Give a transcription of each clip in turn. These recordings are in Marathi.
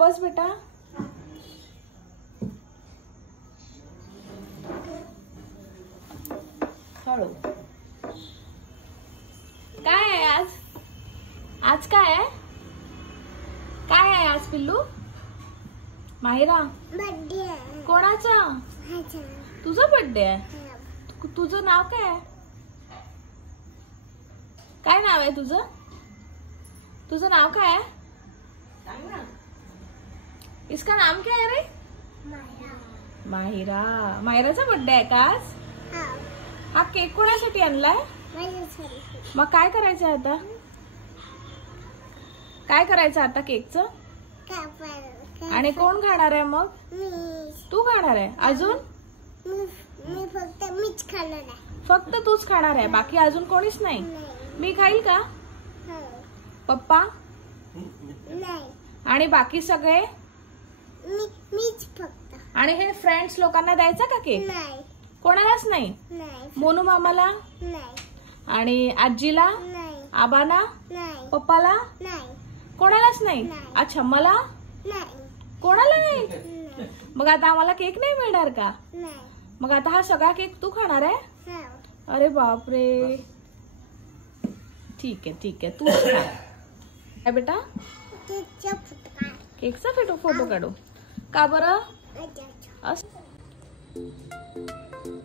बस बेटा. हळू. काय आहे आज? आज काय आहे? काय आहे आज पिल्लू? माहिरा बर्थडे आहे. कोणाचा? तुझा बर्थडे आहे. तुझं नाव काय आहे? काय नाव आहे तुझं? तुझं नाव काय आहे? सांग ना. इसका नाम क्या है रे? माहिरा. माहिराचा बर्थडे आहे का आज? हा केक कोणासाठी आणलाय? मग काय करायचं आता? काय करायचं आता केकचं? आणि कोण खाणार आहे मग? तू खाणार आहे. अजून? मी फक्त मीच खाणार आहे. फक्त तूच खाणार आहे, बाकी अजून कोणीच नाही? मी खाईल का? पप्पा नाही. आणि बाकी सगळे? मीच फक्त. आणि हे फ्रेंड्स लोकांना द्यायचा का केक? नाही. कोणालाच नाही? मोनू मामाला? नाही. आणि आजीला? नाही. आबाला? नाही. पप्पाला? नाही. कोणालाच नाही? अच्छा, मला? नाही. कोणाला नाही? मग आता आम्हाला केक नाही मिळणार का? नाही. मग आता हा सगळा केक तू खाणार आहे? अरे बापरे. ठीक आहे ठीक आहे, तू काय बेटा? केकचा फोटो काढू का बरं?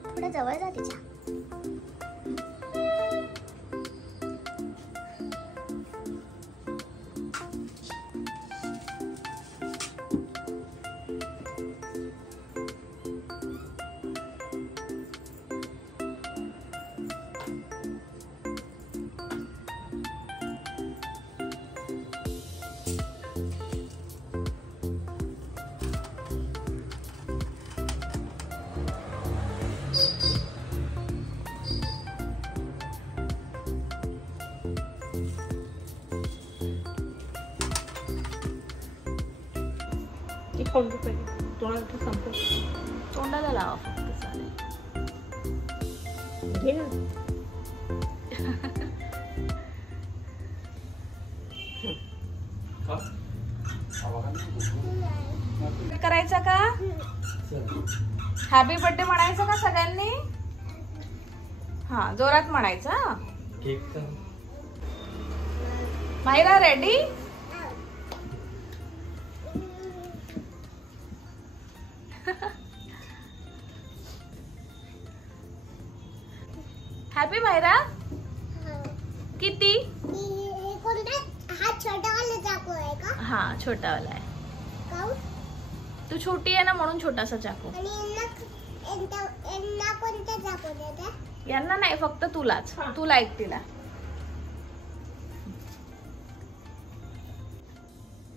थोडं जवळ जा तिच्या. तोंडाला लावा फक्त. चालेल. करायचा का? हॅपी बर्थडे म्हणायचं का सगळ्यांनी? हा, जोरात म्हणायचं. माहिरा रेडी? हॅपी माहिरा. किती? हा छोटावाला चाकू आहे का? हा, छोटावाला आहे. तू छोटी आहे ना म्हणून छोटासा चाकू. यांना कोणता चाकू देतात? यांना नाही, फक्त तुलाच. तुला एकटीला.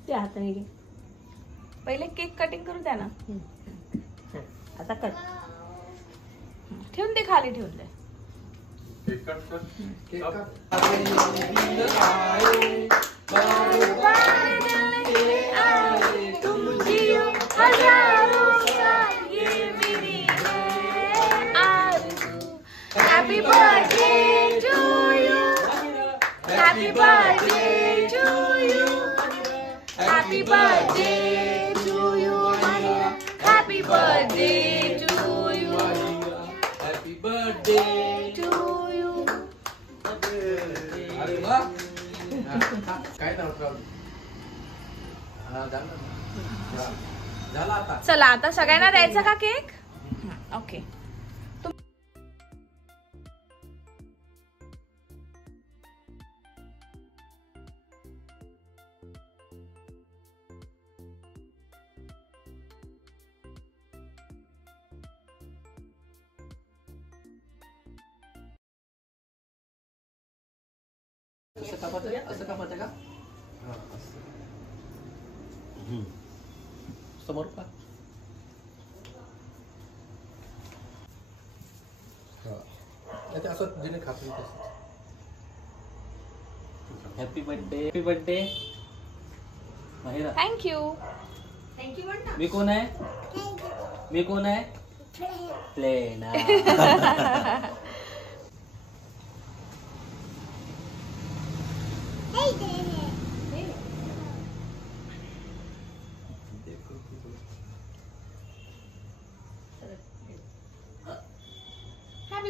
त्या हाताने घे. पहिले केक कटिंग करू द्या ना. आता कट. ठेवून दे, खाली ठेवून दे. Happy birthday to you. Happy birthday to you. Happy birthday to you. Happy birthday to you. Happy birthday to you. अरे वाह. काय नाव ठेवलं? झाला आता. चला आता सगळ्यांना द्यायचा का केक? ओके. असं कापायचं का? समोर का? असं जिने खात्री. Happy birthday Mahira. थँक्यू. मी कोण आहे? Plane.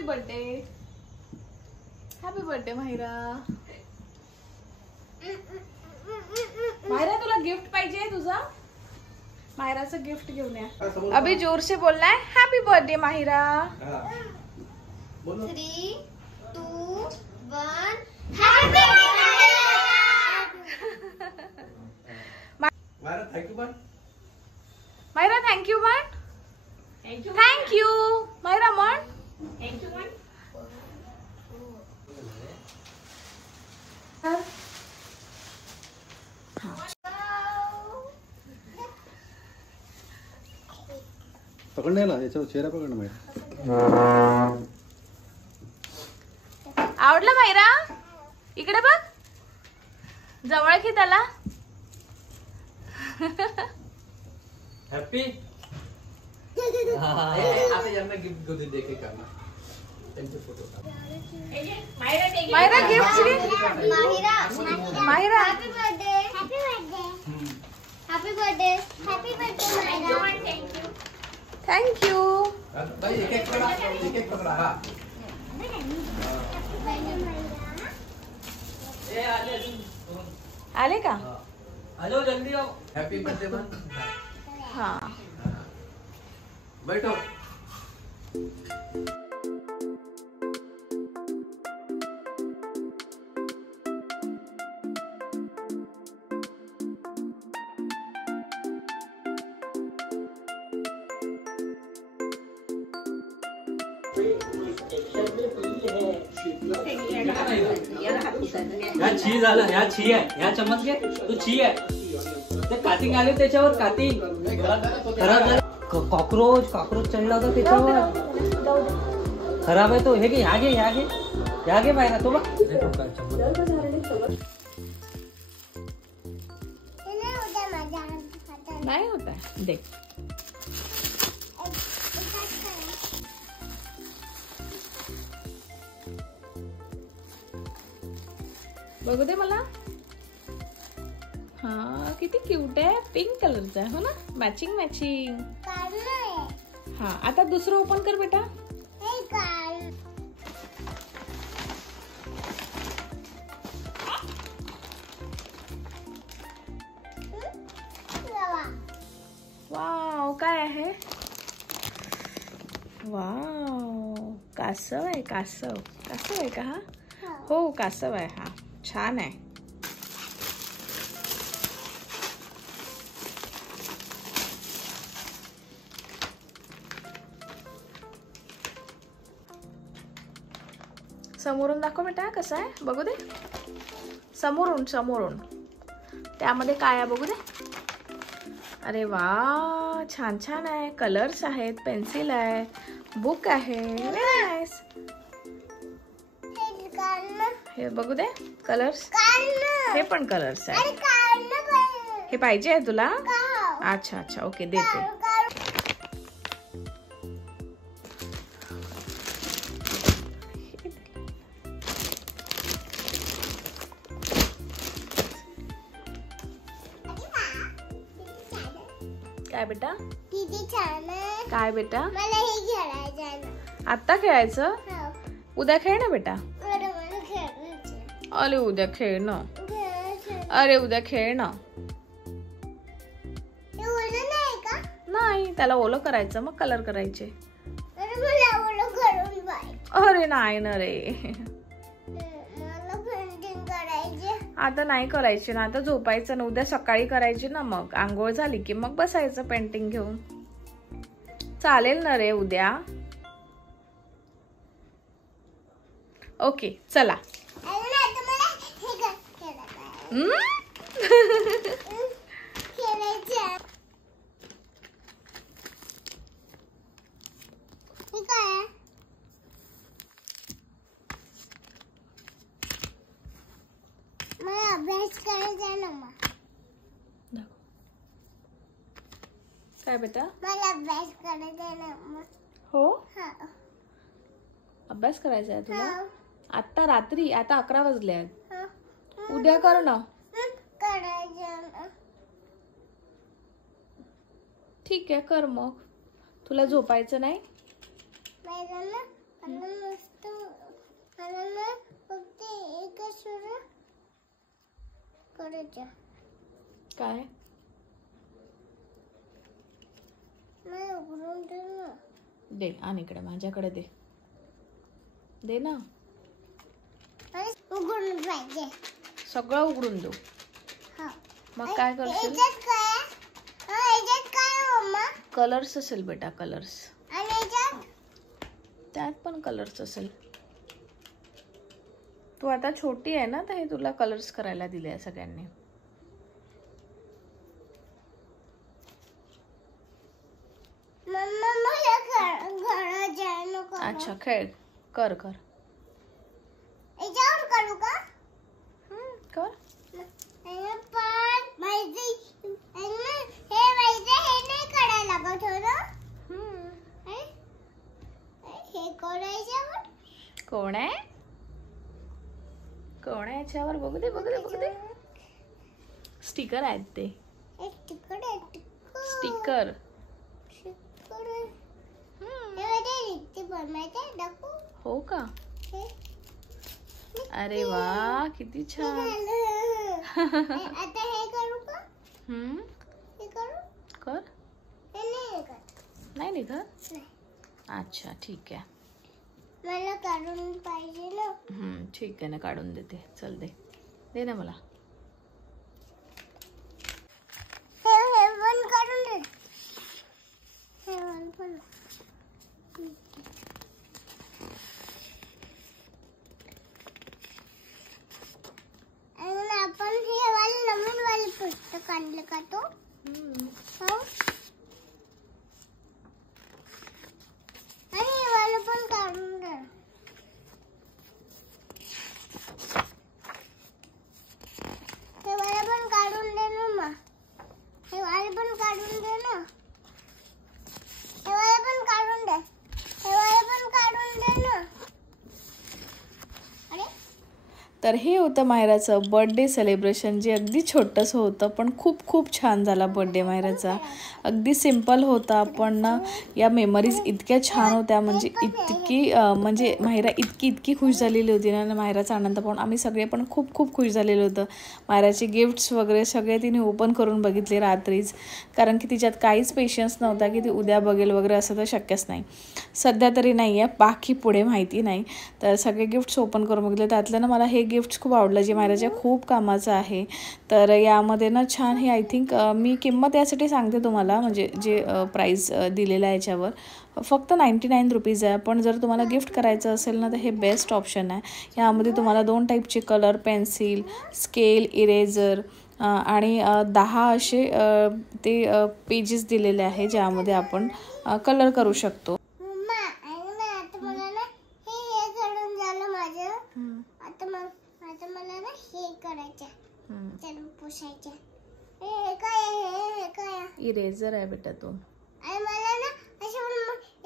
Birthday. Happy birthday Mahira. Mahira तुला गिफ्ट पाहिजे तुझा? माहिराचं गिफ्ट घेऊन या. अभी जोर से बोलना है happy birthday Mahira. 3, 2, 1 happy birthday. Mahira thank you पण. माहिरा थँक्यू म्हण. थँक्यू माहिरा म्हण. थँक्यू म्हण. पकडणे ना याच्यावर चेहरा पकडणं माहिती. आवडलं माहिरा? इकडे बघ. जवळ की त्याला. हॅपी. आता यांना गिफ्ट घेऊ दे. देखे करना त्यांचे photo. Mahira gift Mahira. Happy birthday. Happy birthday. Happy birthday. Happy birthday. Thank you. भाई एक एक पकड़ा. हा. ए आले अजून. आले का? आ जाओ जल्दी आओ. हॅपी बर्थडे मन. हा. बैठो. ह्या छी झालं. ह्या छी आहे. ह्या चम्मच घे. तू छी आहे. ते काटिंग आले त्याच्यावर. काटिंग खराब झालं. कॉकरोच चढला होता त्याच्यावर. खराब आहे तो. हे घे. ह्या घे बाहेर. तो बघ. नाही होत आहे. दे. बघू दे मला. हा किती क्यूट आहे. पिंक कलरचा आहे हो ना. मॅचिंग. हा आता दुसरं ओपन कर बेटा. वाव काय आहे? वाव कासव आहे. कासव आहे का हा? हो कासव आहे हा. छान आहे. समोरून दाखव बेटा कसं आहे. बघू दे. समोरून त्यामध्ये काय आहे बघू दे. अरे वा छान आहे. कलर्स आहेत. पेन्सिल आहे. बुक आहे. Very nice. हे बघू दे. कलर्स. हे पण कलर्स आहे. हे पाहिजे आहे तुला? अच्छा ओके देते. काय बेटा? किती छान आहे. काय बेटा? मला हे खेळायचं आहे ना. आत्ता खेळायचं? उद्या खेळ ना बेटा. मला खेळायचं. अरे उद्या खेळ ना. हे ओलं नाही का? नाही त्याला ओलं करायचं मग कलर करायचे. अरे मला ओलं करून बाय. अरे नाही ना रे. मला पेंटिंग करायचे. आता नाही करायची ना. आता झोपायचं ना. उद्या सकाळी करायची ना. मग आंघोळ झाली की मग बसायचं पेंटिंग घेऊन. चालेल ना रे उद्या. ओके चला. मला अभ्यास करायचा ना मग. काय बेटा? मला अभ्यास करायचा ना मग. हो हा. अभ्यास करायचा आहे तुला? हा. आता रात्री. आता 11 वाजले आहेत. हा. उद्या कर ना. करायचं ना. ठीक आहे कर मग. तुला झोपायचं नाही? मला ना करायचं. काय नाही उघडून दे ना. दे, आणि इकडे माझ्याकडे दे. दे ना. आणि उघडून पाहिजे. सगळं उघडून देऊ. हा. मग काय करशील? याच्यात काय? याच्यात काय मम्मा? कलर्स असेल बेटा, कलर्स. आणि याच्यात त्यात पण कलर्स असेल. तू आता छोटी आहे ना, तर हे तुला कलर्स करायला दिले आहे सगळ्यांनी. मम्मा मला घरात जायला नको. अच्छा, खेळ. कर कर याच्यावर करू का? कर. पण माहिती हे माहिती हे नाही करायला लागत हो ना. हे करायच्यावर कोण आहे? कोण आहे याच्यावर? बघू दे, बघू दे, बघू दे. स्टिकर आहेत ते. एक तिकड आहे. स्टिकर. हो का? अरे वा, किती छान. आता हे करू का? हे करू? कर. हे नाही निघत. नाही निघत? नाही. अच्छा, ठीक आहे. मला काढून पाहिजे ना. ठीक आहे ना, काढून देते. चल दे, दे ना मला. हे पण काढून दे. हे पण. आणि आपण हे वाले नवीन वाले पुस्तक आणलं का तो? हो. आणि हे वाले पण काढून दे. हे वाले पण काढून दे ना मा. हे वाले पण काढून दे ना. हे वाले पण काढून दे. हे वाले पण काढून दे ना. अरे तर हे होतं मायराचं बर्थडे सेलिब्रेशन, जे अगदी छोटंसं होतं पण खूप खूप छान झाला बर्थडे मायराचा. अगदी सिम्पल होता, पण ना या मेमरीज इतक्या छान होत्या. म्हणजे इतकी म्हणजे मायरा इतकी खुश झालेली होती ना. मायराचा आनंद पाहून आम्ही सगळे पण खूप खूप खुश झालेलो होतं. मायराचे गिफ्ट्स वगैरे सगळे तिने ओपन करून बघितले रात्रीच, कारण की तिच्यात काहीच पेशन्स नव्हता की ती उद्या बघेल वगैरे, असं तर शक्यच नाही. सध्या तरी नाही आहे, बाकी पुढे माहिती नाही. तर सगळे गिफ्ट्स ओपन करून बघितले. त्यातलं ना मला हे गिफ्ट्स खूप आवडलं, जे मायराच्या खूप कामाचं आहे. तर यामध्ये ना छान हे, आय थिंक मी किंमत यासाठी सांगते तुम्हाला, म्हणजे जे प्राईस दिलेलं आहे याच्यावर फक्त 99 रुपीज आहे. पण जर तुम्हाला गिफ्ट करायचं असेल ना, तर हे बेस्ट ऑप्शन आहे. यामध्ये तुम्हाला 2 टाईपचे कलर, पेन्सिल, स्केल, इरेझर आणि 10 असे ते पेजेस दिलेले आहे, ज्यामध्ये आपण कलर करू शकतो. मम्मा आता मला ना हे करून झालं माझं. आता मला ना हे करायचं. चल पुसायचं. हे काय इरेझर आहे बेटा तो. आणि मला ना असं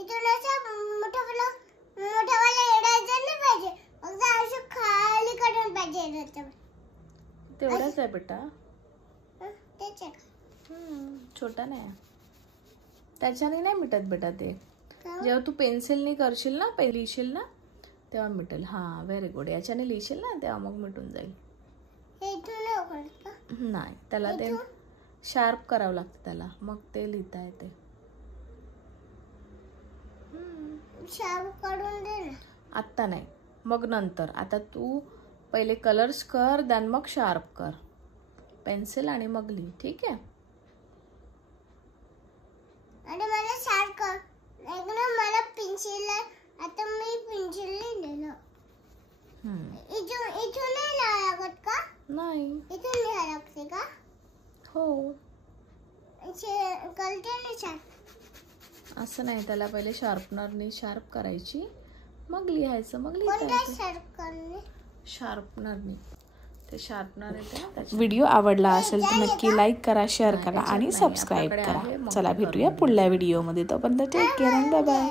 इथून असं मोठावाला इरेझर नाही पाहिजे. फक्त असं खाली काढून पाहिजे इरेझर. तेवढाच आहे बेटा. तेच आहे. छोटा नाही, त्याच्याने नाही मिटत बेटा ते. जेव्हा तू पेन्सिलनी करशील ना, लिहिशील ना, तेव्हा मिटेल. हां, व्हेरी गुड. याच्याने लिहिशील ना, तेव्हा मग मिटून जाईल. नाही, त्याला ते शार्प करावं लागतं त्याला, मग ते लिहिता येते. शार्प काढून दे ना. आत्ता नाही, मग नंतर. आता तू पहिले कलर्स कर, देन मग शार्प कर पेन्सिल, आणि मग लिही. ठीक आहे? आणि मला शार्प कर. मला पेन्सिल, आता मी पेन्सिल लिहिलेलं. इथून नाही लागत का? नाही. इथून लिहायला लागते का? हो. कळते ना शार्प. असं नाही, त्याला पहिले शार्पनरने शार्प करायची, मग लिहायचं, मग कोणत्या लिहायचं. शार्प करणे? शार्पनरने. ते शार्पनर येते ना. व्हिडिओ आवडला असेल तर नक्की लाईक करा, शेअर करा आणि सबस्क्राईब करा. चला भेटूया पुढल्या व्हिडिओमध्ये. तोपर्यंत टेक केअर आणि बाय बाय.